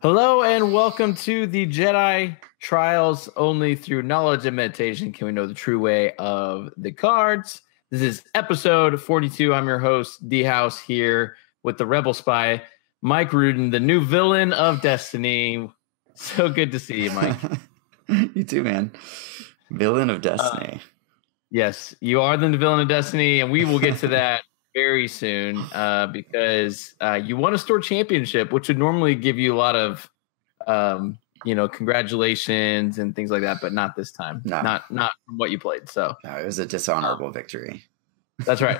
Hello and welcome to the Jedi Trials. Only through knowledge and meditation can we know the true way of the cards. This is episode 42. I'm your host, D House, here with the RebelSpy, Mike Rudin, the new villain of Destiny. So good to see you, Mike. You too, man. Villain of Destiny. Yes, you are the villain of Destiny, and we will get to that very soon because you won a store championship, which would normally give you a lot of, congratulations and things like that, but not this time. No. Not from what you played. So no, it was a dishonorable victory. That's right.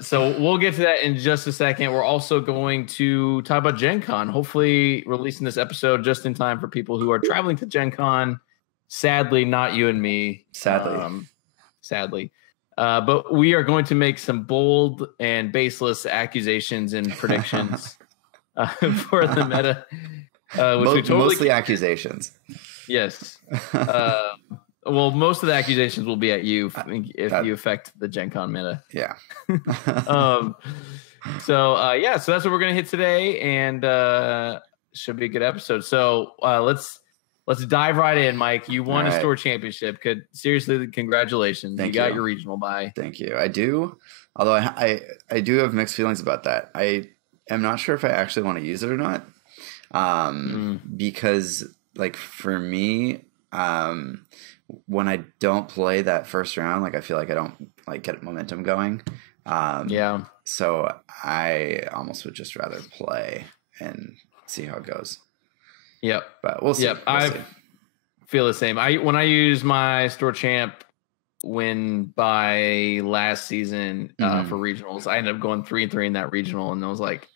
So we'll get to that in just a second. We're also going to talk about Gen Con, hopefully releasing this episode just in time for people who are traveling to Gen Con. Sadly, not you and me. Sadly. But we are going to make some bold and baseless accusations and predictions for the meta. Mostly accusations. Yes. Well, most of the accusations will be at you if you affect the Gen Con meta. Yeah. So that's what we're going to hit today, and should be a good episode. So let's dive right in, Mike. You won a store championship. Seriously, congratulations. You got your regional bye. Thank you. I do. Although I do have mixed feelings about that. I am not sure if I actually want to use it or not. Because like for me, when I don't play that first round, like I feel like I don't like get momentum going. So I almost would just rather play and see how it goes. Yep. But we'll see. I feel the same. When I use my store champ win by last season for regionals, I ended up going 3-3 in that regional, and I was like,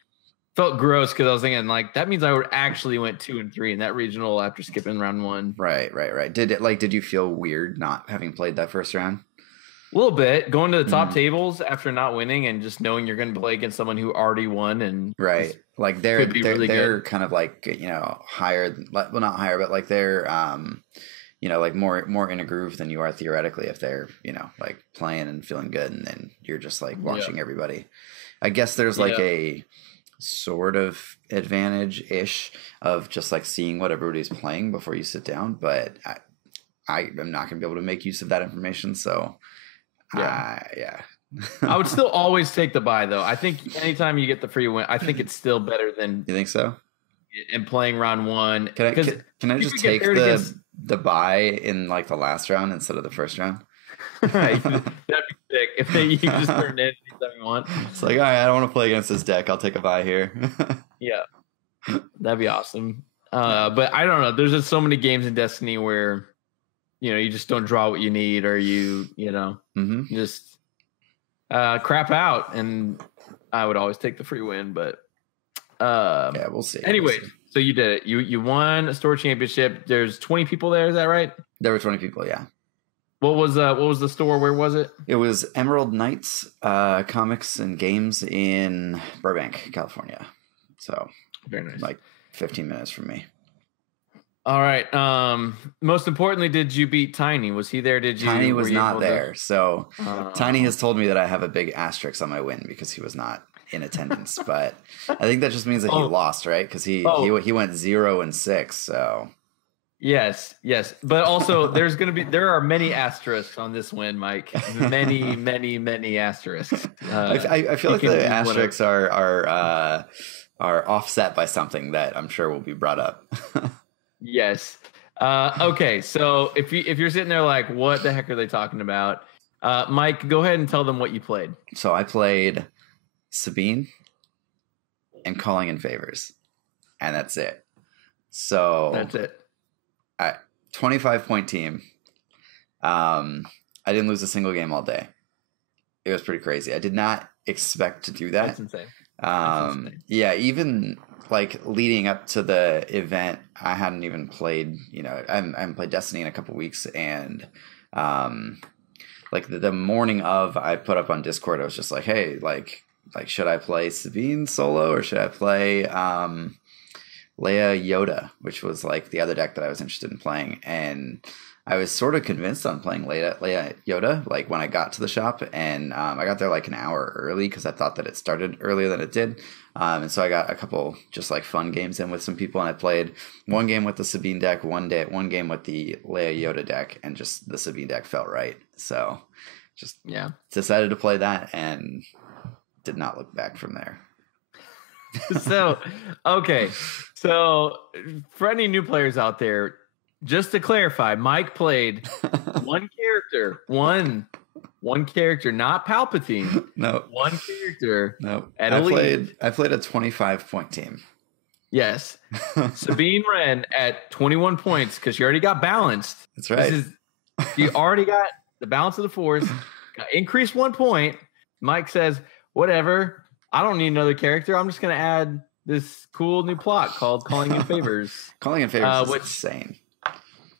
felt gross because I was thinking like that means I would actually went 2-3 in that regional after skipping round one. Right. Did you feel weird not having played that first round? A little bit, going to the top tables after not winning and just knowing you're going to play against someone who already won and like they're really kind of like higher, well not higher, but like they're like more in a groove than you are theoretically if they're like playing and feeling good, and then you're just like watching everybody. I guess there's like a sort of advantage ish of just like seeing what everybody's playing before you sit down, but I am not going to be able to make use of that information, so. I would still always take the bye, though. I think anytime you get the free win, I think it's still better than. You think so? And playing round one. Can I just take the bye in like the last round instead of the first round? Right, that'd be sick if you just turn in anytime you want. It's like, all right, I don't want to play against this deck. I'll take a bye here. Yeah, that'd be awesome. But I don't know. There's just so many games in Destiny where. You just don't draw what you need, or just crap out. And I would always take the free win, but we'll see. Anyway, so you did it. You won a store championship. There's 20 people there. Is that right? There were 20 people. Yeah. What was the store? Where was it? It was Emerald Knights Comics and Games in Burbank, California. So very nice. Like 15 minutes from me. All right. Most importantly, did you beat Tiny? Was he there? Tiny was not there. So Tiny has told me that I have a big asterisk on my win because he was not in attendance. But I think that just means that he lost, right? Because he went 0-6. So yes. But also, there are many asterisks on this win, Mike. Many asterisks. I feel like the asterisks are offset by something that I'm sure will be brought up. Yes. Okay. So if you're sitting there like, what the heck are they talking about? Mike, go ahead and tell them what you played. So I played Sabine and Calling in Favors, and that's it. So that's it. 25-point team. I didn't lose a single game all day. It was pretty crazy. I did not expect to do that. That's insane. Yeah, even like leading up to the event, I hadn't even played, I haven't played Destiny in a couple weeks, and like the morning of, I put up on Discord, I was just like, hey, like should I play Sabine solo or should I play Leia Yoda, which was like the other deck that I was interested in playing, and I was sort of convinced on playing Leia Yoda, like when I got to the shop, and I got there like an hour early because I thought that it started earlier than it did. And so I got a couple just like fun games in with some people, and I played one game with the Sabine deck, one game with the Leia Yoda deck, and just the Sabine deck felt right. So just decided to play that and did not look back from there. So, okay. So for any new players out there, just to clarify, Mike played one character, not Palpatine. No. One character. No. I played a 25-point team. Yes. Sabine Wren at 21 points because she already got balanced. That's right. She already got the balance of the Force, got increased 1 point. Mike says, whatever. I don't need another character. I'm just going to add this cool new plot called Calling in Favors. Calling in Favors is insane.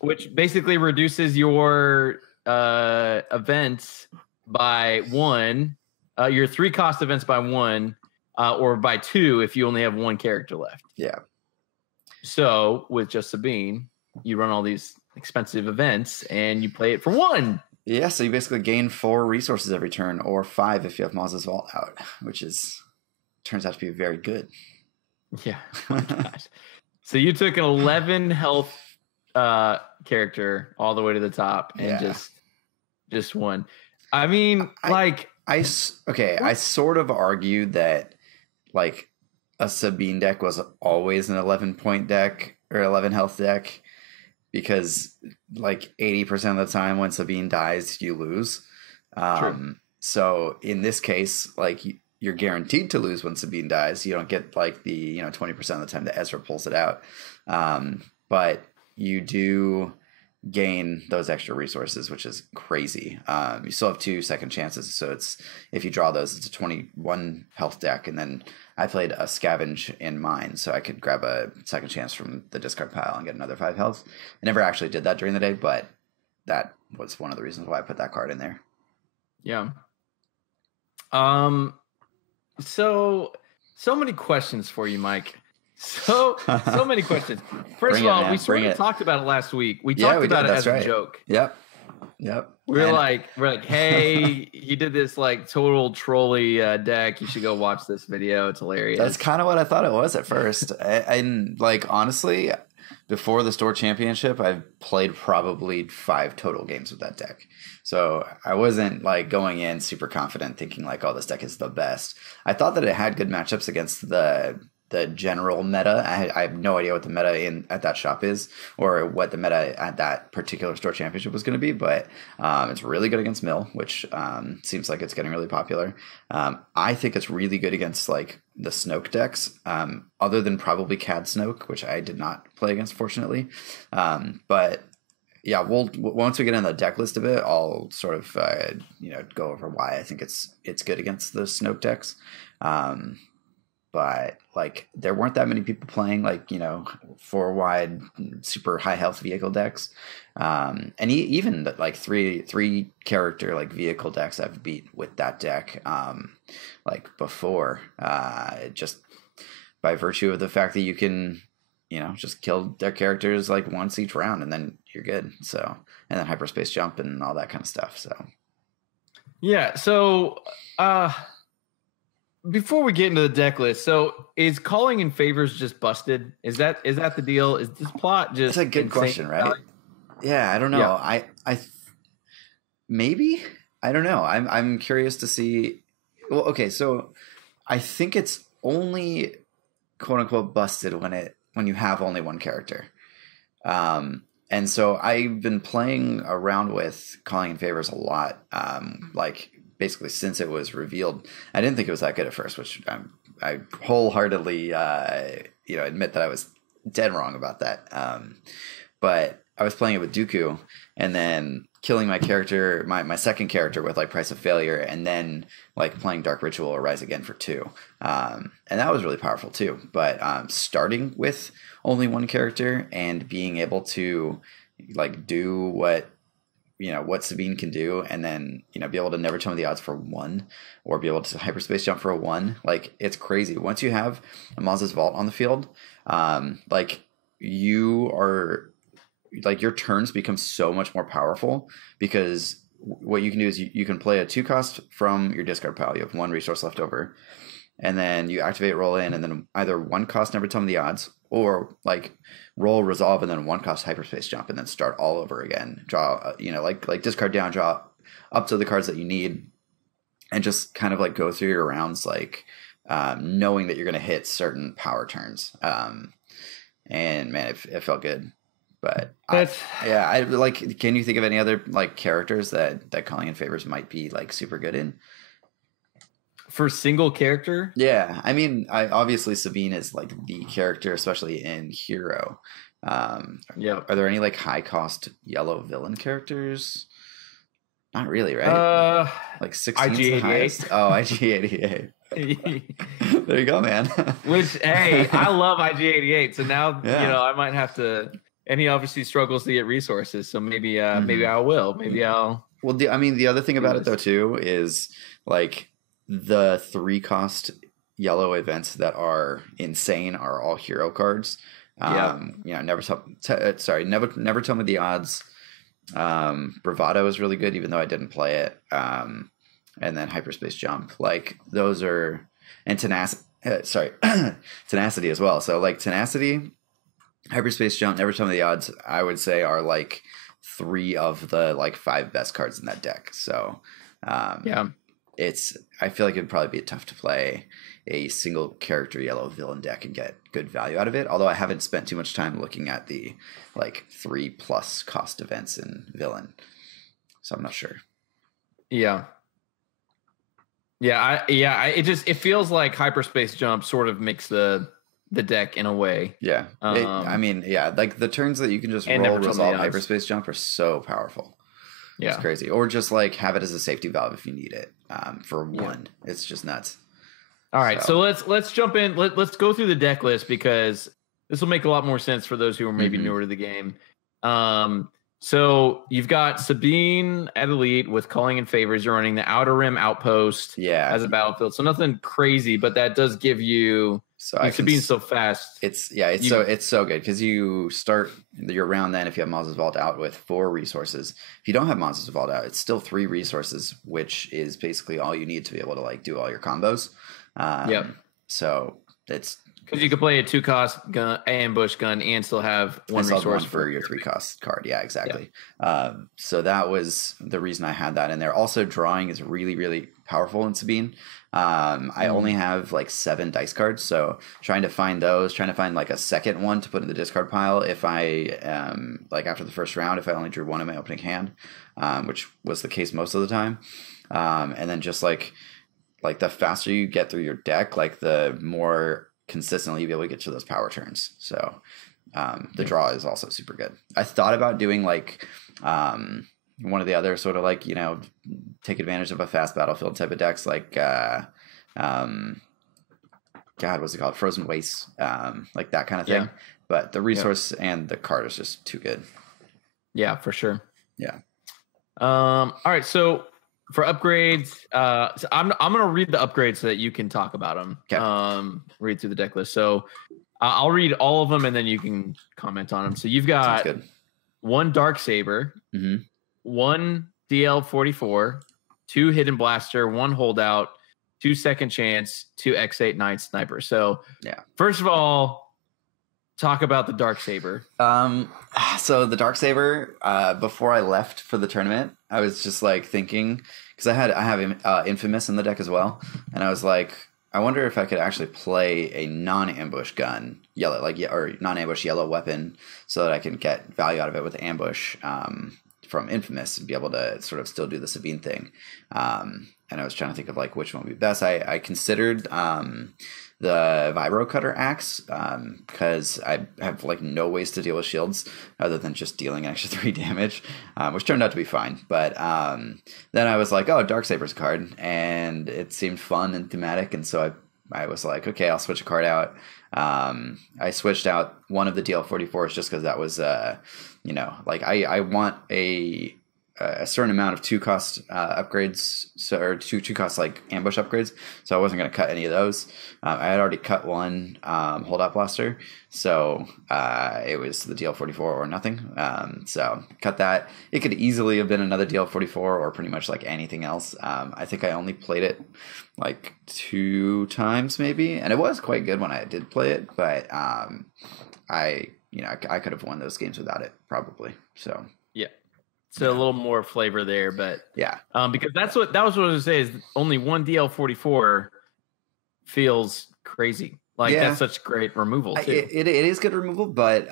Which basically reduces your events by 1, your 3-cost events by 1, or by 2 if you only have 1 character left. Yeah. So with just Sabine, you run all these expensive events and you play it for 1. Yeah, so you basically gain 4 resources every turn, or 5 if you have Maz's Vault out, which turns out to be very good. Yeah. Oh my gosh. So you took an 11 health character all the way to the top and just won. I mean, I sort of argued that like a Sabine deck was always an 11-point deck or 11 health deck, because like 80% of the time when Sabine dies, you lose. So in this case, like you're guaranteed to lose when Sabine dies. You don't get like the 20% of the time that Ezra pulls it out. But you do gain those extra resources, which is crazy. You still have 2 second chances. So if you draw those, it's a 21 health deck. And then I played a scavenge in mine, so I could grab a second chance from the discard pile and get another 5 health. I never actually did that during the day, but that was one of the reasons why I put that card in there. Yeah. So many questions for you, Mike. So many questions. First of all, we sort of talked about it last week. We talked about it as a joke. Yep. We're like, hey, he did this like total trolley deck. You should go watch this video. It's hilarious. That's kind of what I thought it was at first. I like, honestly, before the store championship, I've played probably 5 total games with that deck. So I wasn't like going in super confident thinking like, oh, this deck is the best. I thought that it had good matchups against the general meta. I have no idea what the meta at that shop is, or what the meta at that particular store championship was going to be, but it's really good against Mill, which seems like it's getting really popular. I think it's really good against like the Snoke decks, other than probably Cad Snoke, which I did not play against, fortunately. But yeah, once we get in the deck list of it, I'll sort of go over why I think it's good against the Snoke decks. But like there weren't that many people playing like 4-wide super high health vehicle decks, and even like three character like vehicle decks I've beat with that deck like before, just by virtue of the fact that you can just kill their characters like once each round and then you're good. So, and then hyperspace jump and all that kind of stuff. So yeah. So before we get into the deck list, so is Calling in Favors just busted? Is that the deal? Is this plot just? That's a good question, right? Yeah, I don't know. Yeah. I maybe, I don't know. I'm curious to see. Well, okay, so I think it's only quote unquote busted when you have only one character. And so I've been playing around with Calling in Favors a lot. Like basically since it was revealed. I didn't think it was that good at first, which I wholeheartedly admit that I was dead wrong about that. But I was playing it with Dooku and then killing my character, my second character with like Price of Failure, and then like playing Dark Ritual or Rise Again for 2. And that was really powerful too. But starting with only one character and being able to like do what Sabine can do, and then be able to never tell me the odds for 1, or be able to hyperspace jump for a 1. Like it's crazy. Once you have a Maz's Vault on the field, like you are like your turns become so much more powerful because what you can do is you can play a 2-cost from your discard pile. You have 1 resource left over, and then you activate roll in, and then either 1-cost never tell me the odds, or like roll resolve and then 1-cost hyperspace jump, and then start all over again. Draw, like discard down, draw up to the cards that you need, and just kind of like go through your rounds like knowing that you're going to hit certain power turns. And man, it felt good. But I like. Can you think of any other like characters that Calling in Favors might be like super good in? For single character? Yeah, I mean, obviously Sabine is like the character, especially in Hero. Yeah. Are there any like high cost yellow villain characters? Not really, right? Like 16 the highest. Oh, IG-88. There you go, man. Which, hey, I love IG-88. So now I might have to. And he obviously struggles to get resources, so maybe maybe I will. Maybe I'll. Well, the other thing about it though too is like the 3-cost yellow events that are insane are all hero cards. Never tell me the odds. Bravado is really good, even though I didn't play it. And then hyperspace jump, like those are, and tenacity as well. So like tenacity. Hyperspace jump, never tell me the odds, I would say are like 3 of the like 5 best cards in that deck. So I feel like it'd probably be tough to play a single character yellow villain deck and get good value out of it. Although I haven't spent too much time looking at the like 3+ cost events in villain, so I'm not sure. It feels like hyperspace jump sort of makes the deck in a way. Like the turns that you can just roll resolve hyperspace jump are so powerful. It's crazy. Or just like have it as a safety valve if you need it for 1. It's just nuts. All right, so let's jump in. Let's go through the deck list because this will make a lot more sense for those who are maybe newer to the game. So you've got Sabine at Elite with Calling in Favors. You're running the Outer Rim Outpost as a battlefield. So nothing crazy, but that does give you. So Sabine's so fast. It's so good because you start your round then if you have Maz's Vault out with 4 resources. If you don't have Maz's Vault out, it's still 3 resources, which is basically all you need to be able to like do all your combos. So it's because you could play a 2-cost gun, ambush gun, and still have 1 resource for your 3-cost card. Yeah, exactly. So that was the reason I had that in there. Also, drawing is really, really powerful in Sabine. I only have like 7 dice cards, so trying to find like a second one to put in the discard pile if I like after the first round, if I only drew 1 in my opening hand, which was the case most of the time. And then just like the faster you get through your deck, like the more consistently you'll be able to get to those power turns. So the draw is also super good. I thought about doing like one of the other sort of like, take advantage of a fast battlefield type of decks like what's it called? Frozen Wastes, like that kind of thing. But the resource and the card is just too good. Yeah, for sure. Yeah. All right, so for upgrades, so I'm gonna read the upgrades so that you can talk about them. Okay. Read through the deck list. So I'll read all of them and then you can comment on them. So you've got 1 Darksaber, 1 DL-44, 2 Hidden Blaster, 1 Holdout, 2 Second Chance, 2 X8 Night Sniper. So first of all, talk about the Darksaber. So the Darksaber, before I left for the tournament, I was just like thinking, because I have Infamous in the deck as well, and I was like, I wonder if I could actually play a non-ambush gun, or non-ambush yellow weapon, so that I can get value out of it with ambush from Infamous and be able to sort of still do the Sabine thing. And I was trying to think of like which one would be best. I considered the Vibro Cutter Axe because I have like no ways to deal with shields other than just dealing an extra 3 damage, which turned out to be fine. But then I was like, oh, Darksaber's card, and it seemed fun and thematic, and so I was like, okay, I'll switch a card out. I switched out one of the DL-44s just because that was like I want a a certain amount of 2-cost upgrades, or two cost like ambush upgrades. So I wasn't going to cut any of those. I had already cut one holdout blaster, so it was the DL44 or nothing. So cut that. It could easily have been another DL44 or pretty much like anything else. I think I only played it like 2 times maybe, and it was quite good when I did play it. But I could have won those games without it probably. So yeah. So a little more flavor there, but yeah, because that was what I was going to say is only one DL44 feels crazy. Like that's such great removal too. It is good removal, but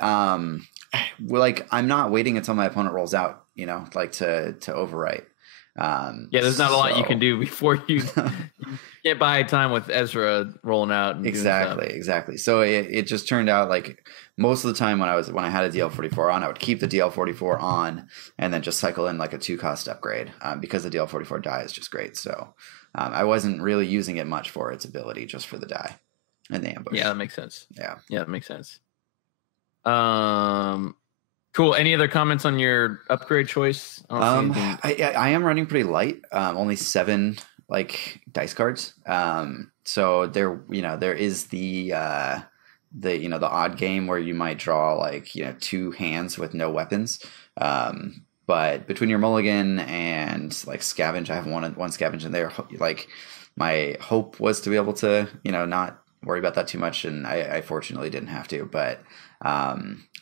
like I'm not waiting until my opponent rolls out, like to overwrite. There's not a lot you can do before you get by time with Ezra rolling out. And exactly. So it just turned out like most of the time when I had a DL44 on, I would keep the DL44 on and then just cycle in like a 2-cost upgrade because the DL44 die is just great. So I wasn't really using it much for its ability, just for the die and the ambush. Yeah, that makes sense. Yeah, that makes sense. Cool. Any other comments on your upgrade choice? I am running pretty light. Only 7 like dice cards. So there is the odd game where you might draw like 2 hands with no weapons. But between your mulligan and like scavenge, I have one scavenge in there. Like my hope was to be able to not worry about that too much, and I fortunately didn't have to. But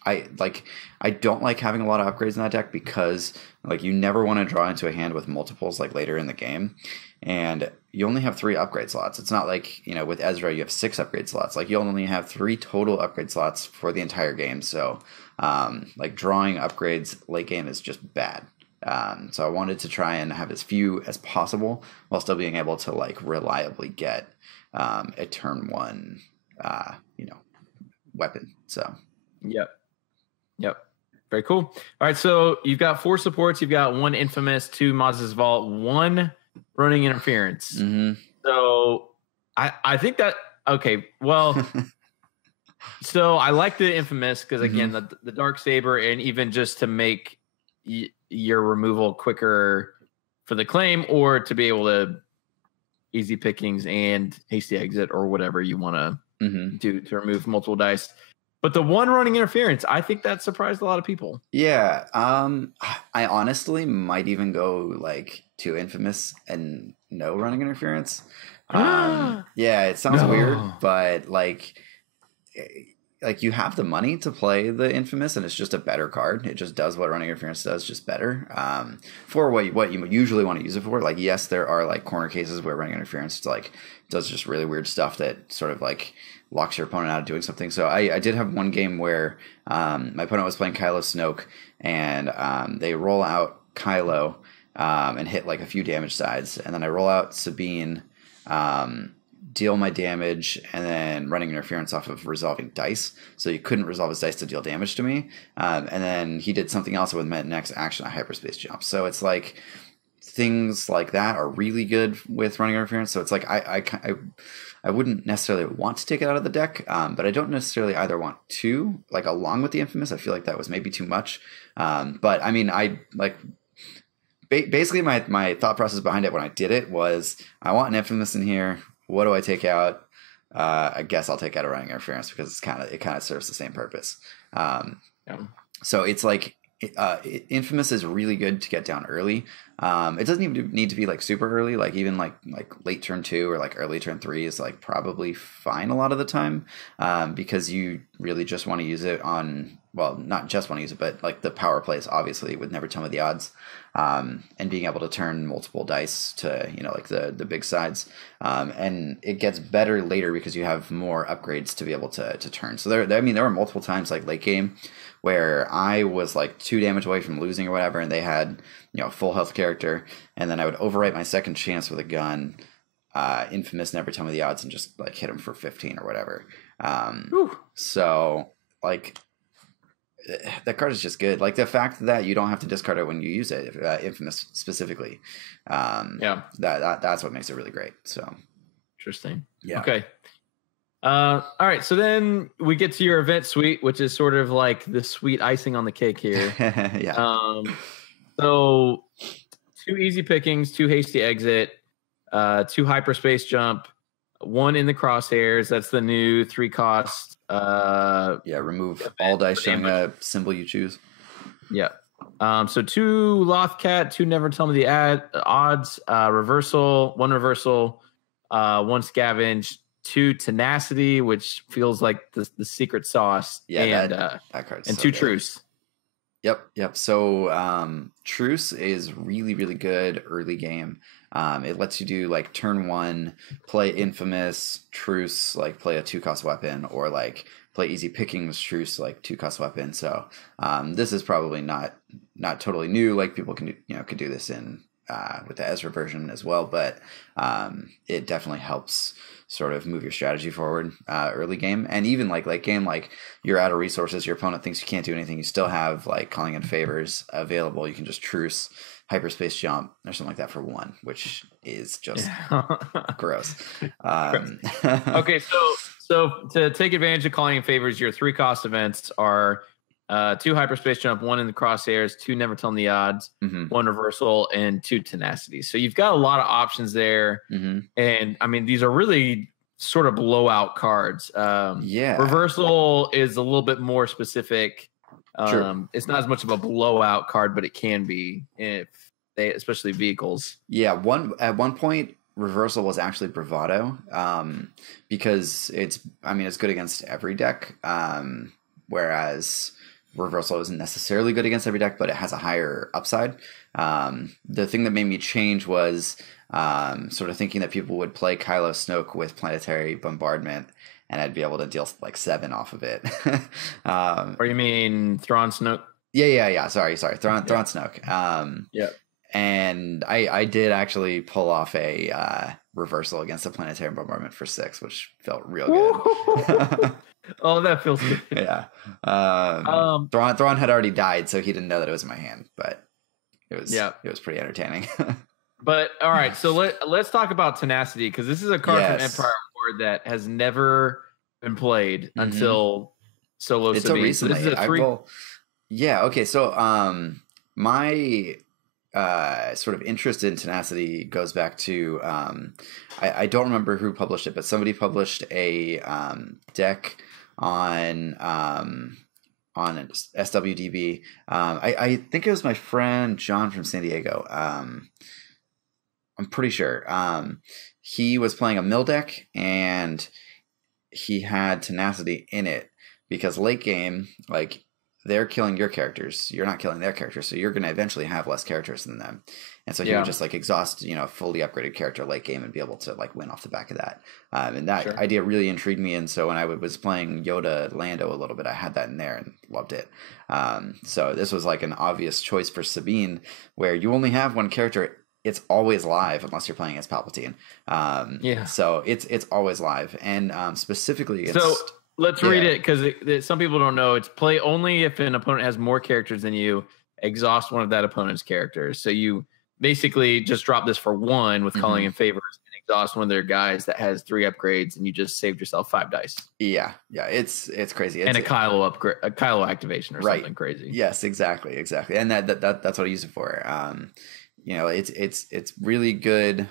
I don't like having a lot of upgrades in that deck because like you never want to draw into a hand with multiples like later in the game, and you only have 3 upgrade slots. It's not like with Ezra you have 6 upgrade slots. Like you only have 3 total upgrade slots for the entire game. So like drawing upgrades late game is just bad. So I wanted to try and have as few as possible while still being able to like reliably get a turn 1 weapon. So Yep. Very cool. All right, so you've got 4 supports. You've got 1 Infamous, 2 Maz's Vault, 1 Running Interference. Mm-hmm. So I think that okay. Well, so I like the Infamous because again the Dark Saber, and even just to make your removal quicker for the claim, or to be able to easy pickings and hasty exit or whatever you want to do to remove multiple dice. But the 1 Running Interference, I think that surprised a lot of people. Yeah. I honestly might even go like to Infamous and no Running Interference. Yeah, it sounds weird, but like you have the money to play the Infamous, and it's just a better card. It just does what Running Interference does, just better. For what you usually want to use it for. Like, yes, there are like corner cases where Running Interference like does just really weird stuff that sort of like locks your opponent out of doing something. So I did have one game where my opponent was playing Kylo Snoke, and they roll out Kylo and hit like a few damage sides, and then I roll out Sabine, deal my damage, and then Running Interference off of resolving dice. So you couldn't resolve his dice to deal damage to me. And then he did something else with my next action, a hyperspace jump. So it's like things like that are really good with Running Interference. So it's like I wouldn't necessarily want to take it out of the deck, but I don't necessarily either want to, like along with the Infamous. I feel like that was maybe too much. But I mean, I like basically my thought process behind it when I did it was I want an Infamous in here. What do I take out? I guess I'll take out a Running Interference because it kind of serves the same purpose. So it's like Infamous is really good to get down early. It doesn't even need to be like super early. Like even like late turn 2 or like early turn 3 is like probably fine a lot of the time, because you really just want to use it on, well, not just want to use it, but like the power plays obviously would never tell me the odds, and being able to turn multiple dice to like the big sides, and it gets better later because you have more upgrades to be able to turn. So there were multiple times like late game where I was like 2 damage away from losing or whatever, and they had full health character, and then I would overwrite my second chance with a gun, Infamous never tell me the odds, and just like hit him for 15 or whatever. So like that card is just good. Like the fact that you don't have to discard it when you use it, Infamous specifically, that's what makes it really great. So interesting. Yeah. Okay. All right, so then we get to your event suite, which is sort of like the sweet icing on the cake here. Yeah. So 2 easy pickings, 2 hasty exit, 2 hyperspace jump, 1 in the crosshairs. That's the new 3 cost. Remove all dice showing a symbol you choose. Yeah. So 2 Lothcat, 2 Never Tell Me the Odds, reversal, 1 reversal, 1 scavenge, 2 tenacity, which feels like the secret sauce. Yeah, that card's and so 2 good. truce. Yep. So truce is really, really good early game. It lets you do like turn 1, play infamous, truce, like play a 2-cost weapon, or like play easy pickings, truce, like 2-cost weapon. So this is probably not totally new. Like people can could do this in with the Ezra version as well, but it definitely helps sort of move your strategy forward early game. And even like late game, like you're out of resources, your opponent thinks you can't do anything, you still have like calling in favors available. You can just truce, hyperspace jump or something like that for 1, which is just gross. Okay, so to take advantage of calling in favors, your 3 cost events are 2 hyperspace jump, 1 in the crosshairs, 2 Never Tell Me the Odds, 1 reversal, and 2 tenacity. So you've got a lot of options there. And I mean, these are really sort of blowout cards. Reversal is a little bit more specific. It's not as much of a blowout card, but it can be if they, especially vehicles. Yeah, at one point reversal was actually bravado, because it's good against every deck, whereas reversal isn't necessarily good against every deck, but it has a higher upside. The thing that made me change was sort of thinking that people would play Kylo Snoke with planetary bombardment, and I'd be able to deal like 7 off of it. Or you mean Thrawn Snoke? Yeah. Sorry. Thrawn Snoke. And I did actually pull off a reversal against a planetary bombardment for 6, which felt real good. Oh, that feels good. Yeah. Thrawn had already died, so he didn't know that it was in my hand, but it was pretty entertaining. But all right, so let's talk about tenacity, because this is a card from Empire War that has never been played until Solo Sabine. Until recently. So this is a okay. So my sort of interest in tenacity goes back to I don't remember who published it, but somebody published a deck on SWDB. I think it was my friend John from San Diego. I'm pretty sure. He was playing a mill deck, and he had tenacity in it because late game, like, they're killing your characters, you're not killing their characters, so you're going to eventually have less characters than them. And so he would just like exhaust, a fully upgraded character late game and be able to like win off the back of that. And that idea really intrigued me. And so when I was playing Yoda Lando a little bit, I had that in there and loved it. So this was like an obvious choice for Sabine, where you only have one character. It's always live unless you're playing as Palpatine. So it's always live, and specifically against. So let's read it, because some people don't know. It's play only if an opponent has more characters than you. Exhaust one of that opponent's characters. So you basically just drop this for 1 with calling in favors, and exhaust one of their guys that has 3 upgrades, and you just saved yourself 5 dice. Yeah, it's crazy. And a Kylo upgrade, a Kylo activation, or something crazy. Yes, exactly, and that's what I use it for. It's really good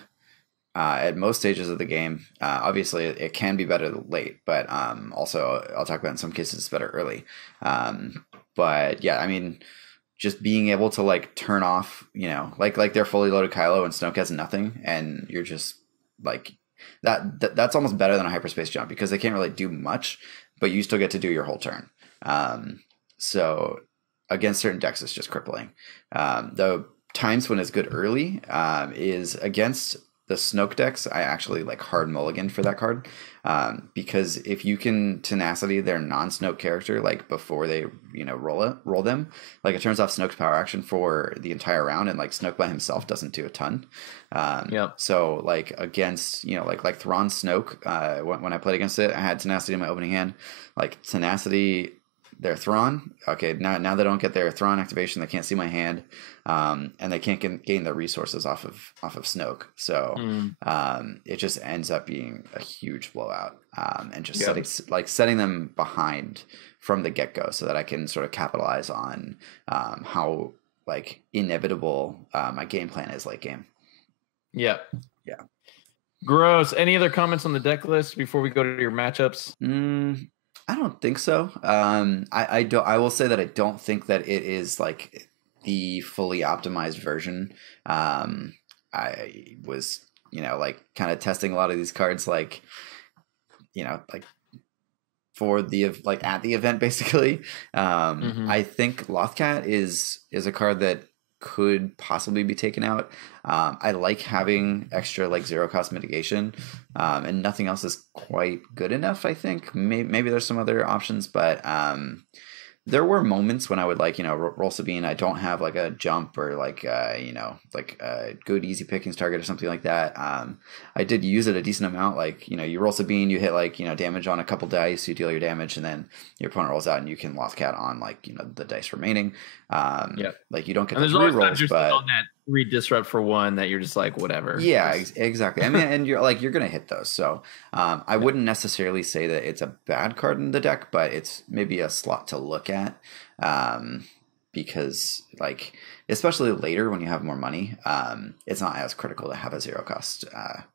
at most stages of the game. Obviously, it can be better late, but also I'll talk about in some cases it's better early. But yeah, I mean, just being able to like turn off, like they're fully loaded Kylo and Snoke has nothing, and you're just like that's almost better than a hyperspace jump, because they can't really do much, but you still get to do your whole turn. So against certain decks, it's just crippling. The times when it's good early is against the Snoke decks. I actually like hard mulligan for that card, because if you can tenacity their non-Snoke character like before they roll them, like it turns off Snoke's power action for the entire round, and like Snoke by himself doesn't do a ton. So like against like Thrawn Snoke, when I played against it, I had tenacity in my opening hand. Like tenacity their Thrawn. Okay, now they don't get their Thrawn activation. They can't see my hand, and they can't gain the resources off of Snoke. So it just ends up being a huge blowout, and just setting them behind from the get go, so that I can sort of capitalize on how like inevitable my game plan is late game. Yeah. Yeah. Gross. Any other comments on the deck list before we go to your matchups? I don't think so. I will say that I don't think that it is like the fully optimized version. I was, like kind of testing a lot of these cards, like, like for the like at the event basically. I think Lothcat is a card that could possibly be taken out. I like having extra like 0 cost mitigation, and nothing else is quite good enough. I think maybe there's some other options, but there were moments when I would like, roll Sabine. I don't have like a jump or like, like a good easy pickings target or something like that. I did use it a decent amount. Like, you roll Sabine, you hit like, damage on a couple dice, you deal your damage, and then your opponent rolls out and you can Lothcat on like, the dice remaining. Like you don't get those rerolls, but on that 3 disrupt for 1 that you're just like, whatever. Yeah, exactly. I mean, and you're going to hit those. So I wouldn't necessarily say that it's a bad card in the deck, but it's maybe a slot to look at, because like, especially later when you have more money, it's not as critical to have a 0 cost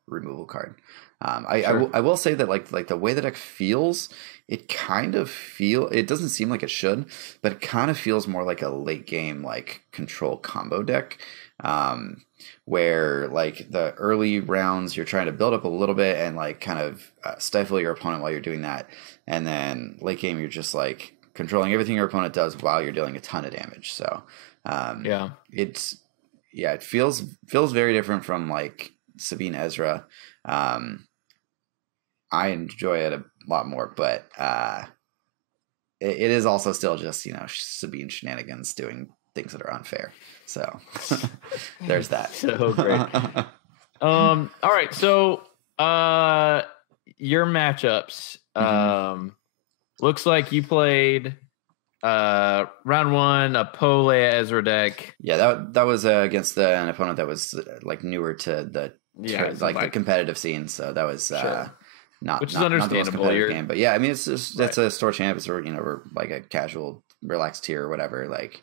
removal card. I will say that like the way the deck feels, it doesn't seem like it should, but it kind of feels more like a late game like control combo deck, where like the early rounds you're trying to build up a little bit and like kind of stifle your opponent while you're doing that, and then late game you're just like controlling everything your opponent does while you're dealing a ton of damage. So it feels very different from like Sabine Ezra. I enjoy it a lot more, but it is also still just Sabine shenanigans doing things that are unfair. So there's that. So great. All right, so your matchups. Looks like you played round 1 a Poe Leia Ezra deck. Yeah, that was against an opponent that was like newer to the the competitive scene. So that was not understandable. Not the most competitive game, but yeah, I mean it's a store champ. It's we're like a casual, relaxed tier or whatever. Like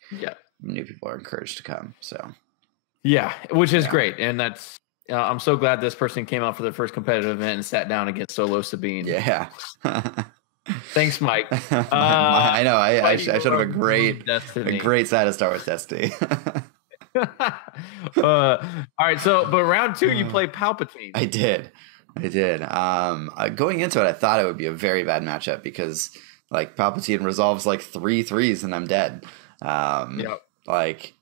new people are encouraged to come. So which is great, and that's I'm so glad this person came out for their first competitive event and sat down against Solo Sabine. Yeah. Thanks, Mike. I know. I should have a great side to start with Destiny. All right. So, but round 2, you play Palpatine. I did. Going into it, I thought it would be a very bad matchup because like Palpatine resolves like 3 3s and I'm dead. Like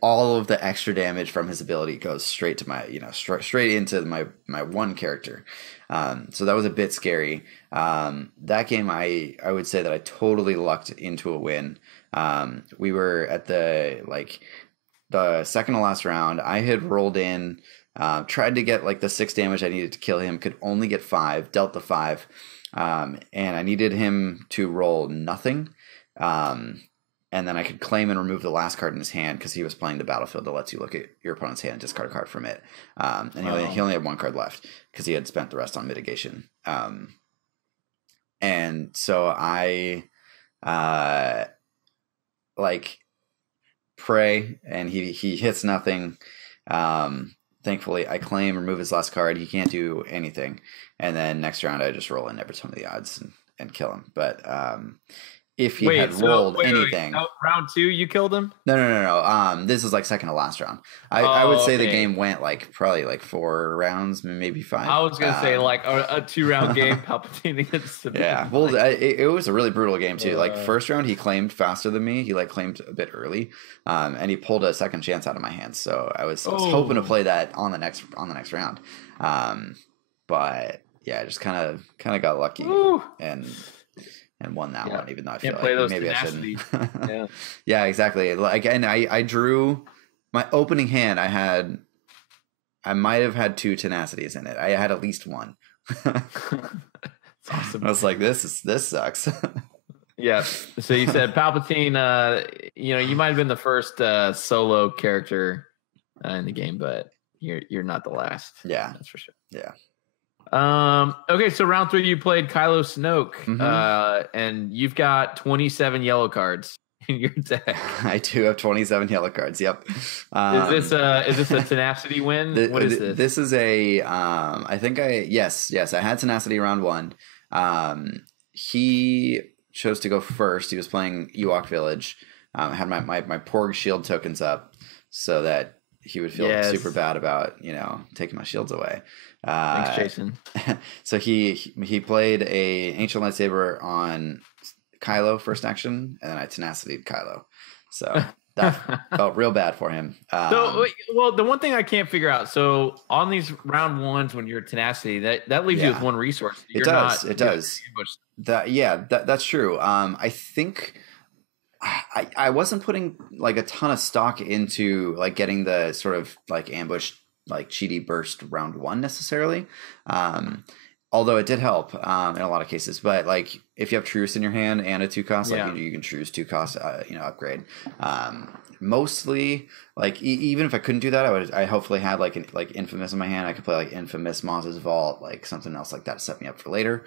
all of the extra damage from his ability goes straight to my, straight into my one character. So that was a bit scary. That game, I would say that I totally lucked into a win. We were at the second to last round. I had rolled in, tried to get like the 6 damage I needed to kill him, could only get 5, dealt the 5. And I needed him to roll nothing. And then I could claim and remove the last card in his hand because he was playing the battlefield that lets you look at your opponent's hand and discard a card from it. And he only had 1 card left because he had spent the rest on mitigation. And so I pray and he hits nothing. Thankfully, I claim, remove his last card. He can't do anything. And then next round, I just roll in every time of the odds and kill him. But if he had rolled anything. Round 2, you killed him? No. This is like second to last round. I would say the game went like probably like 4 rounds, maybe 5. I was gonna say like a 2-round game, Palpatine against Sabine. Yeah, well, it was a really brutal game too. Like first round, he claimed faster than me. He like claimed a bit early, and he pulled a second chance out of my hands. So I was hoping to play that on the next round. But yeah, I just kind of got lucky and won that one, even though I feel like maybe I shouldn't. Yeah, exactly. Like, and I drew my opening hand. I might have had 2 tenacities in it. I had at least 1. That's awesome. I was like, this sucks. Yeah. So you said Palpatine. You might have been the first solo character in the game, but you're not the last. Yeah, that's for sure. Yeah. Okay, so round 3 you played Kylo Snoke, and you've got 27 yellow cards. in your deck? I do have 27 yellow cards. Yep. Is this a tenacity win? What is this? This is a I think yes, I had tenacity round 1. He chose to go first. He was playing Ewok Village. I had my Porg shield tokens up so that he would feel super bad about, taking my shields away. Thanks, Jason. So he played a Ancient Lightsaber on Kylo first action, and then I tenacity'd Kylo. So that felt real bad for him. Well, the one thing I can't figure out, so on these round 1s when you're tenacity, that leaves you with 1 resource. It does. That's true. I think I wasn't putting like a ton of stock into like getting the sort of like ambush, like cheaty burst round 1 necessarily. Although it did help in a lot of cases, but like if you have Truce in your hand and a 2-cost, like you can choose 2-cost, upgrade. Mostly, like even if I couldn't do that, I hopefully had like Infamous in my hand. I could play like Infamous, Maz's Vault, like something else like that to set me up for later.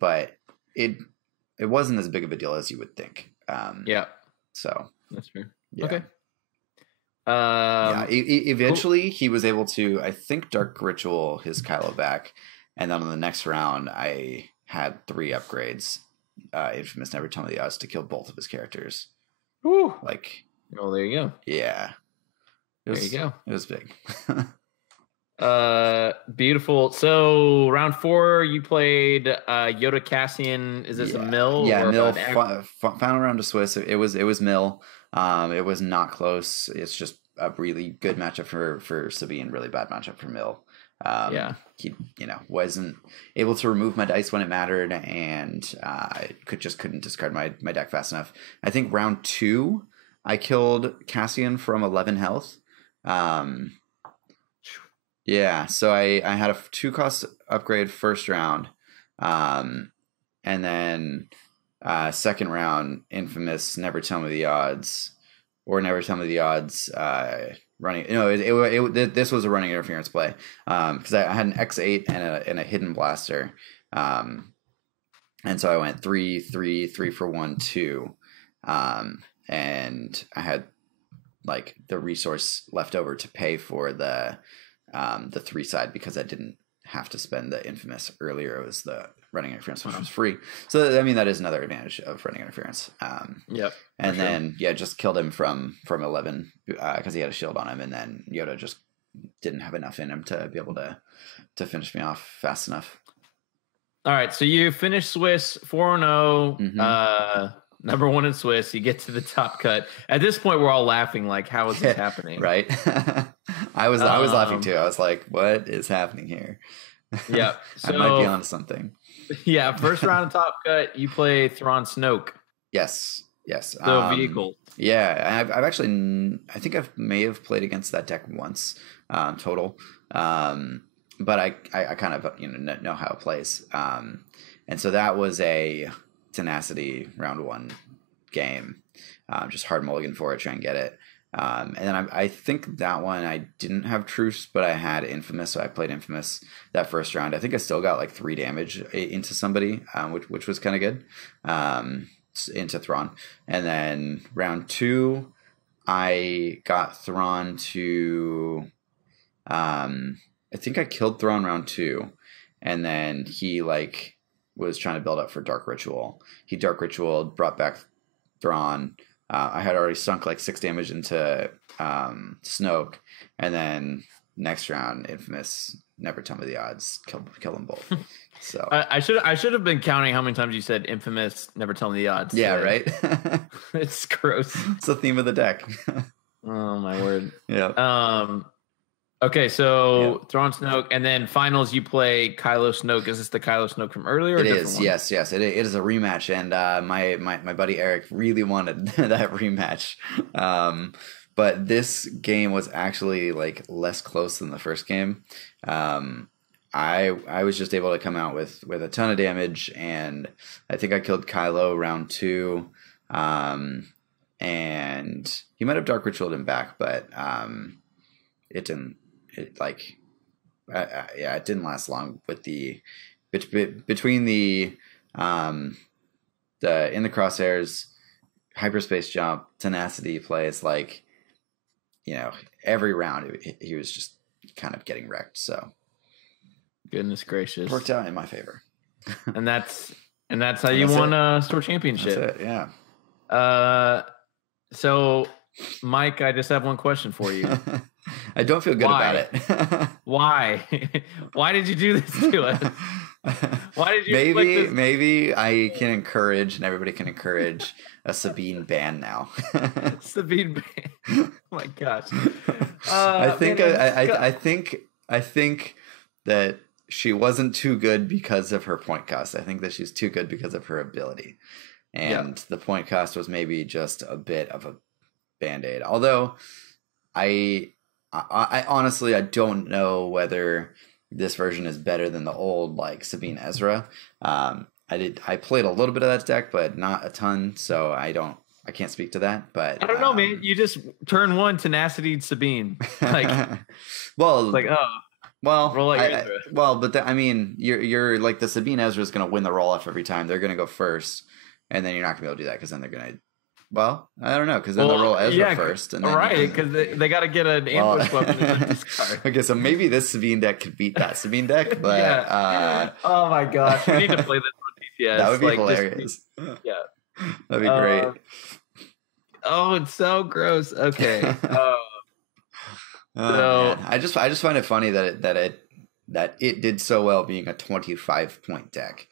But it wasn't as big of a deal as you would think. So that's fair. Yeah. Okay. Eventually he was able to, I think, Dark Ritual his Kylo back, and then on the next round I had 3 upgrades. Infamous, Never Tell Me the Odds, to kill both of his characters. Woo. Like, oh, there you go. Yeah. There you go. It was big. Beautiful. So round 4, you played Yoda Cassian. Is this a mill? Yeah, mill. Final round of Swiss. It was mill. It was not close. It's just a really good matchup for Sabine. Really bad matchup for mill. He wasn't able to remove my dice when it mattered, and I couldn't discard my deck fast enough. I think round 2, I killed Cassian from 11 health. Yeah, so I had a 2-cost upgrade first round, and then second round Infamous, Never Tell Me the Odds, or Never Tell Me the Odds. Running, this was a running interference play, because I had an X8 and a hidden blaster, and so I went 3 for 1 2, and I had like the resource left over to pay for the 3 side, because I didn't have to spend the Infamous earlier. It was the running interference, which was free. So I mean, that is another advantage of running interference. And then just killed him from 11 because he had a shield on him, and then Yoda just didn't have enough in him to be able to finish me off fast enough. All right, so you finish Swiss 4-0. Number 1 in Swiss. You get to the top cut. At this point, we're all laughing. Like, how is this happening? Right. I was laughing too. I was like, what is happening here? Yeah. So, I might be onto something. Yeah. First round of top cut, you play Thrawn Snoke. Yes. The vehicle. Yeah. I've actually, I think may have played against that deck once total. But I kind of know how it plays. And so that was a tenacity round 1 game. Just hard mulligan for it, try and get it. And then I think that one I didn't have Truce, but I had Infamous, so I played Infamous that first round. I think I still got like 3 damage into somebody, which was kind of good, into Thrawn. And then round 2, I got Thrawn to, I think I killed Thrawn round 2, and then he like was trying to build up for Dark Ritual. He Dark Ritual, brought back Thrawn. I had already sunk like 6 damage into Snoke, and then next round, Infamous, Never Tell Me the Odds, kill them both. So I should have been counting how many times you said Infamous, Never Tell Me the Odds. Yeah, right. It's gross. It's the theme of the deck. Oh my word. Yeah. Okay, so Thrawn Snoke, and then finals you play Kylo Snoke. Is this the Kylo Snoke from earlier? It is, yes. It is a rematch, and my buddy Eric really wanted that rematch. But this game was actually like less close than the first game. I was just able to come out with a ton of damage, and I think I killed Kylo round 2. And he might have Dark Ritualed him back, but it didn't. It didn't last long with between the in the crosshairs, hyperspace jump, tenacity plays, like, you know, every round he was just kind of getting wrecked. So goodness gracious, worked out in my favor. and that's how you won a store championship. That's it, yeah. So Mike, I just have one question for you. I don't feel good about it. Why? Why did you do this to us? Why did you? Maybe I can encourage, and everybody can encourage a Sabine ban now. Sabine ban. Oh my gosh. I think that she wasn't too good because of her point cost. I think that she's too good because of her ability, and the point cost was maybe just a bit of a band-aid. Although I honestly, I don't know whether this version is better than the old, like, Sabine Ezra. I played a little bit of that deck, but not a ton, so I can't speak to that. But I don't know, man. You just turn one tenacity Sabine, like, well, like, well, roll out your Ezra. But I mean, you're like, the Sabine Ezra is going to win the roll off every time. They're going to go first, and then you're not going to be able to do that because then they're going to. Well, I don't know, because then they'll roll Ezra first. And then because they got to get an ambush weapon in discard. Okay, so maybe this Sabine deck could beat that Sabine deck, but... yeah. Oh my gosh, we need to play this on TPS. That would be hilarious. That'd be great. Oh, it's so gross. Okay. Man. I just find it funny that it did so well being a 25-point deck.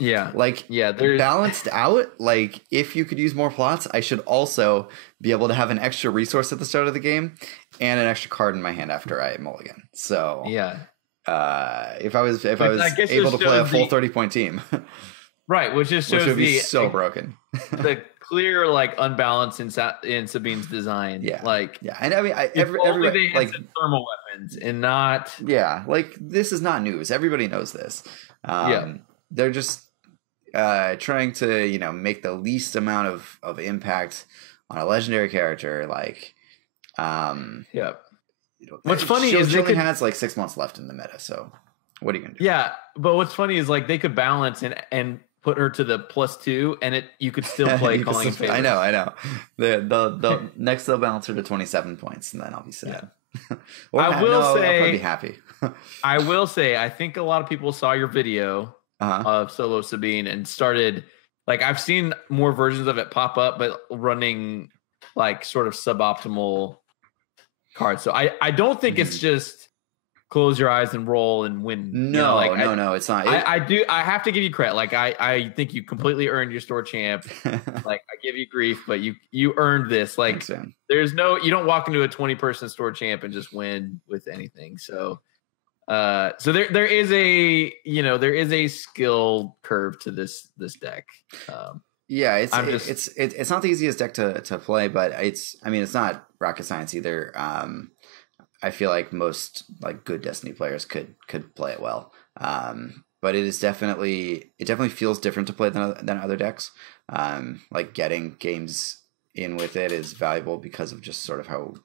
Yeah. Like, there's balanced out. Like, if you could use more plots, I should also be able to have an extra resource at the start of the game and an extra card in my hand after I mulligan. So if I was able to play a full 30-point team, right, which just shows which would be so broken. The clear, like, unbalance in Sabine's design. Yeah, like, and I mean, everybody they had some thermal weapons and not. Yeah, like, this is not news. Everybody knows this. They're just trying to, you know, make the least amount of impact on a legendary character. Like, what's funny is she only has like 6 months left in the meta. So what are you gonna do? Yeah, but what's funny is, like, they could balance and put her to the +2, and you could still play Calling in Favor. I know. The next they'll balance her to 27 points, and then I'll be sad. Yeah. I'll probably be happy. I will say, I think a lot of people saw your video of Solo Sabine and started, like, I've seen more versions of it pop up, but running, like, sort of suboptimal cards. So I don't think it's just close your eyes and roll and win. No, no, it's not. I have to give you credit. Like, I think you completely earned your store champ. Like, I give you grief, but you earned this. Like, thanks, you don't walk into a 20-person store champ and just win with anything. So there is a skill curve to this deck. It's not the easiest deck to play, but it's not rocket science either. I feel like most, like, good Destiny players could play it well. But it definitely feels different to play than other decks. Like, getting games in with it is valuable because of just sort of how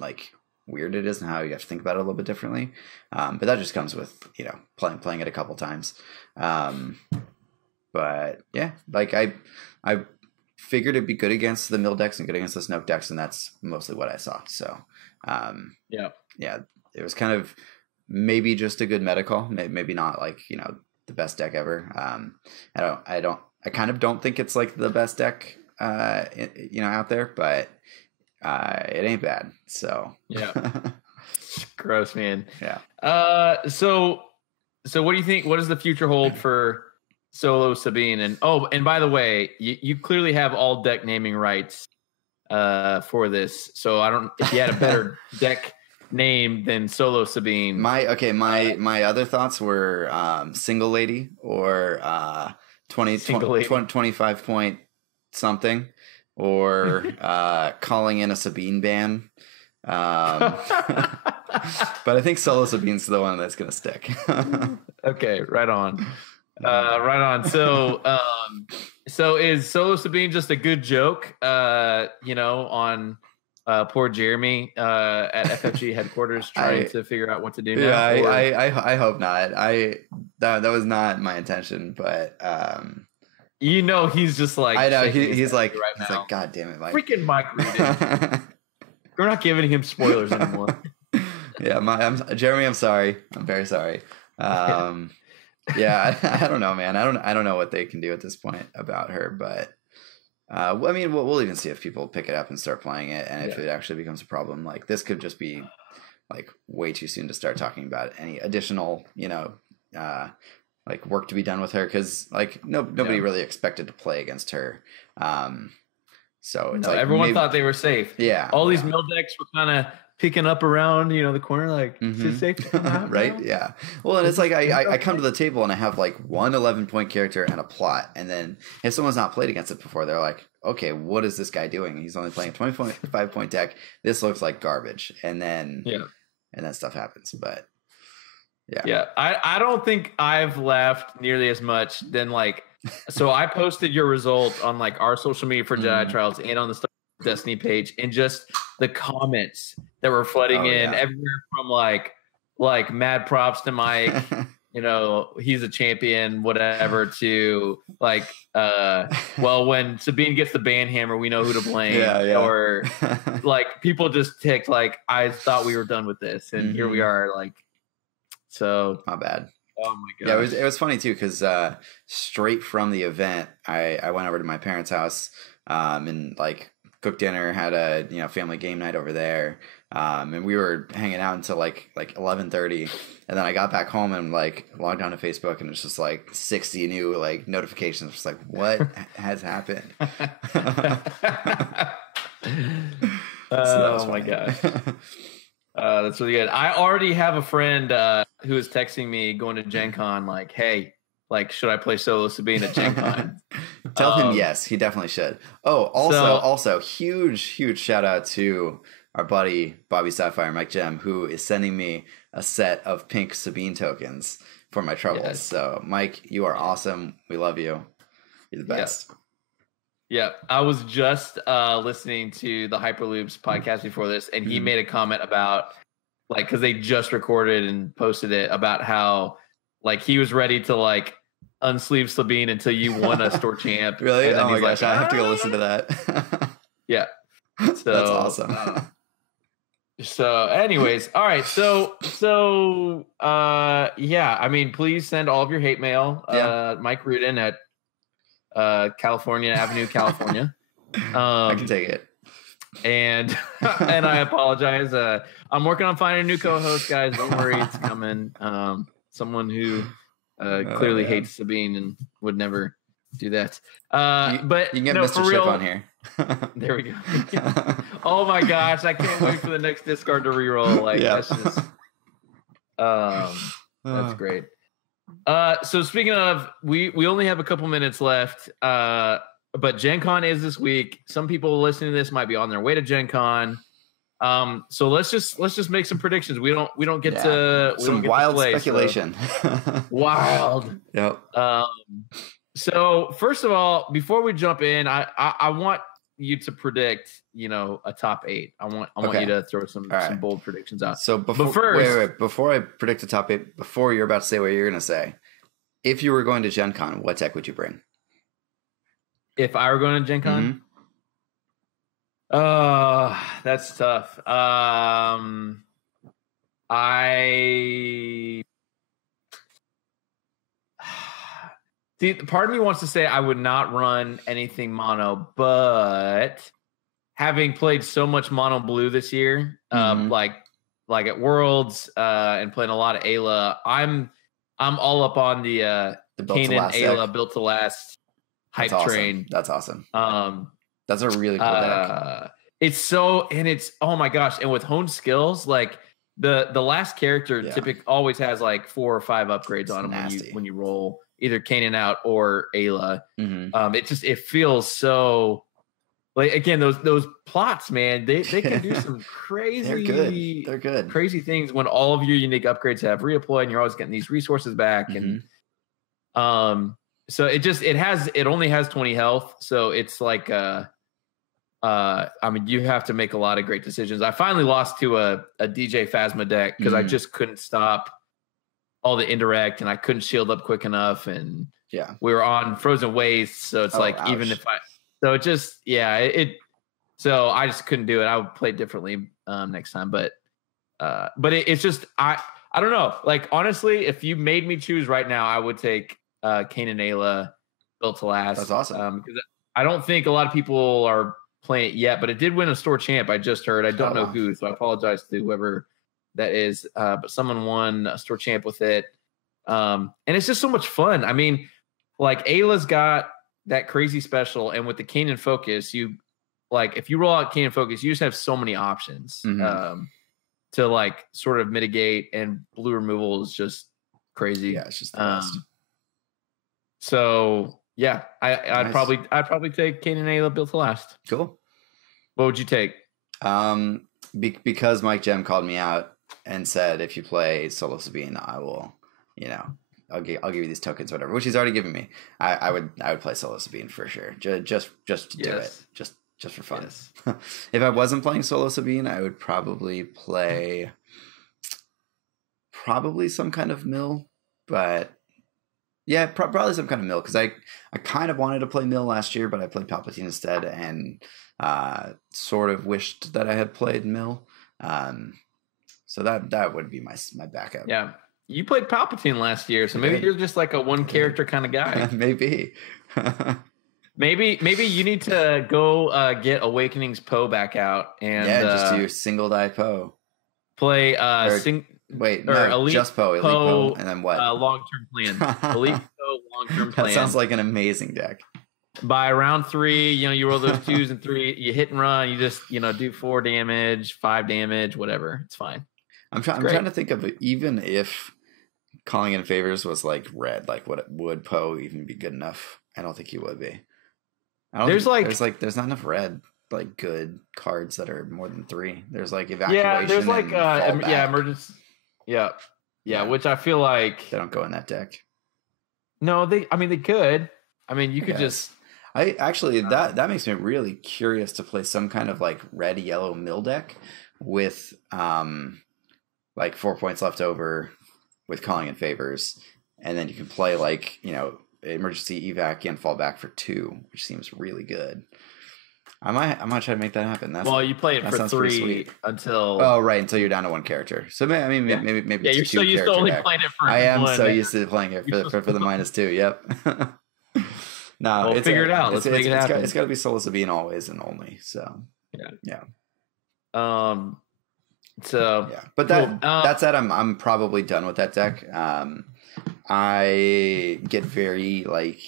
like weird it is and how you have to think about it a little bit differently. But that just comes with, you know, playing it a couple times. But yeah, like, I figured it'd be good against the mill decks and good against the Snoke decks, and that's mostly what I saw. So it was kind of maybe just a good meta call, maybe not, like, you know, the best deck ever. I kind of don't think it's, like, the best deck you know, out there, but it ain't bad. So gross, man. So what do you think? What does the future hold for Solo Sabine? And by the way, you clearly have all deck naming rights for this. So I don't, if you had a better deck name than Solo Sabine. My other thoughts were Single Lady or 25 point something, or calling in a Sabine ban. But I think Solo Sabine's the one that's gonna stick. Okay, right on. So is Solo Sabine just a good joke, you know, on poor Jeremy at FFG headquarters trying to figure out what to do now? Yeah, I hope not. That was not my intention, but he's just like, I know he's like, God damn it, Mike. Freaking Mike Rudin. We're not giving him spoilers anymore. Yeah, Jeremy, I'm sorry. I'm very sorry. Yeah, I don't know, man. I don't know what they can do at this point about her, but I mean, we'll even see if people pick it up and start playing it, and if it actually becomes a problem. Like, this could just be like way too soon to start talking about any additional, like work to be done with her, because like nobody really expected to play against her. So it's like everyone thought they were safe. Yeah, all these mill decks were kind of picking up around, the corner, like, is it safe to come out right now? Yeah. Well, and it's like I come to the table and I have like one 11-point character and a plot, and then if someone's not played against it before, they're like, okay, what is this guy doing? He's only playing a 25-point deck. This looks like garbage. And then and then stuff happens. But yeah. I don't think I've laughed nearly as much than like, so I posted your result on like our social media for Jedi Trials and on the Star Destiny page, and just the comments that were flooding in everywhere from like mad props to Mike, he's a champion, whatever, to like, well, when Sabine gets the band hammer, we know who to blame. Or like people just ticked like, I thought we were done with this, and here we are, like, so not bad. Oh my god. Yeah, it was funny too, because straight from the event, I went over to my parents' house and like cooked dinner, had a family game night over there, and we were hanging out until like 11:30, and then I got back home and like logged onto Facebook, and it's just like 60 new like notifications. Just like, what has happened? Oh my gosh. That's really good. I already have a friend who is texting me going to Gen Con, like, hey, like, should I play Solo Sabine at Gen Con? Tell him yes, he definitely should. Oh, also huge shout out to our buddy Bobby Sapphire, Mike Gem, who is sending me a set of pink Sabine tokens for my troubles. Yes. So Mike, you are awesome. We love you. You're the best. Yeah, I was just listening to the Hyperloops podcast before this, and he made a comment about, like, because they just recorded and posted it, about how, like, he was ready to, like, unsleeve Sabine until you won a store champ. Really? Oh my gosh, I have to go listen to that. Yeah. So that's awesome. So anyways, all right. So yeah, I mean, please send all of your hate mail. Mike Rudin at California Avenue, California. I can take it. And I apologize. I'm working on finding a new co-host, guys. Don't worry, it's coming. Someone who clearly hates Sabine and would never do that. But you can get Mr. Chip on here. There we go. Oh my gosh, I can't wait for the next discard to reroll. Like, that's just that's great. So speaking of, we only have a couple minutes left. But Gen Con is this week. Some people listening to this might be on their way to Gen Con. So let's just make some predictions. We don't get to some wild speculation. So. Wild. Yep. So first of all, before we jump in, I want you to predict, a top 8. I want you to throw some bold predictions out. So before I predict a top 8, before you're about to say what you're going to say, if you were going to Gen Con, what deck would you bring? If I were going to Gen Con? That's tough. See, part of me wants to say I would not run anything mono, but having played so much mono blue this year, like at Worlds, and playing a lot of Ayla, I'm all up on the Kanan Ayla built to last hype train. That's awesome. That's a really cool deck. It's oh my gosh, and with honed skills, like the last character typically always has like 4 or 5 upgrades on him when you roll either Kanan out or Ayla. It feels so, like, again, those plots, man, they can do some crazy they're good crazy things when all of your unique upgrades have redeploy and you're always getting these resources back. And so it only has 20 health, so it's like I mean, you have to make a lot of great decisions. I finally lost to a DJ Phasma deck because I just couldn't stop all the indirect, and I couldn't shield up quick enough, and Yeah. We were on Frozen Wastes, so it's like, ouch. Even if so it just, so I just couldn't do it. I would play differently next time, but it's just, I don't know. Like, honestly, if you made me choose right now, I would take Kane and Ayla Built to Last. That's awesome. Because I don't think a lot of people are playing it yet, but it did win a store champ. I just heard. I don't know who, so I apologize to whoever that is. But someone won a store champ with it. And it's just so much fun. I mean, like, Ayla's got that crazy special, and with the Kanan Focus, you like, if you roll out Kanan Focus, you just have so many options to like sort of mitigate, and blue removal is just crazy. Yeah, it's just the best. So yeah, I'd probably take Kanan and Ayla Built to Last. Cool. What would you take? Because Mike Gem called me out and said, if you play Solo Sabine, I will, I'll give you these tokens, whatever, which he's already given me. I would play Solo Sabine for sure. Just to do it. Just for fun. Yes. If I wasn't playing Solo Sabine, I would probably play some kind of mill, but yeah, probably some kind of mill, because I kind of wanted to play mill last year, but I played Palpatine instead, and sort of wished that I had played mill. So that would be my backup. Yeah, you played Palpatine last year, so maybe you're just like a one character kind of guy. Maybe. Maybe you need to go get Awakenings Poe back out and just do single die Poe. Play Elite just Poe, Elite Poe, and then what? Long term plan. Elite Poe long term plan. That sounds like an amazing deck. By round 3, you roll those 2s and 3, you hit and run. You just do 4 damage, 5 damage, whatever. It's fine. I'm trying to think of it, even if Calling in Favors was like red, like would Poe even be good enough? I don't think he would be. There's not enough red like good cards that are more than 3. There's like Evacuation. Yeah, there's like emergency. Yeah, which I feel like they don't go in that deck. No, they could. I mean, you could just. I actually that makes me really curious to play some kind of like red yellow mill deck with like 4 points left over with Calling in Favors, and then you can play like emergency evac and fall back for 2, which seems really good. I might try to make that happen. You play it for 3 until until you're down to 1 character. So maybe yeah, you're so used to only playing it for I am so used to playing it for the -2. Yep. No, we'll figure it out. Let's make it happen. It's got to be Solo Sabine always and only. So yeah. So yeah, but that said, I'm probably done with that deck. I get very like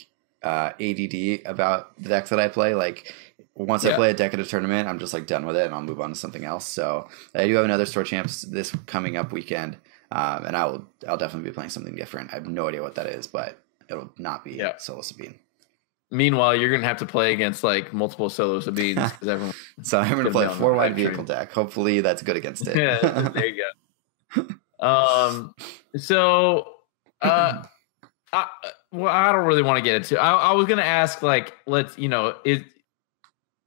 ADD about the decks that I play. Like once I play a deck at a tournament, I'm just like done with it, and I'll move on to something else. So I do have another store champs this coming up weekend, and I'll definitely be playing something different. I have no idea what that is, but it'll not be Solo Sabine. Meanwhile, you're gonna have to play against like multiple Solo Sabines because everyone. So I'm gonna play a 4-wide vehicle deck. Hopefully, that's good against it. Yeah, there you go. So, I don't really want to get into. I was gonna ask, like,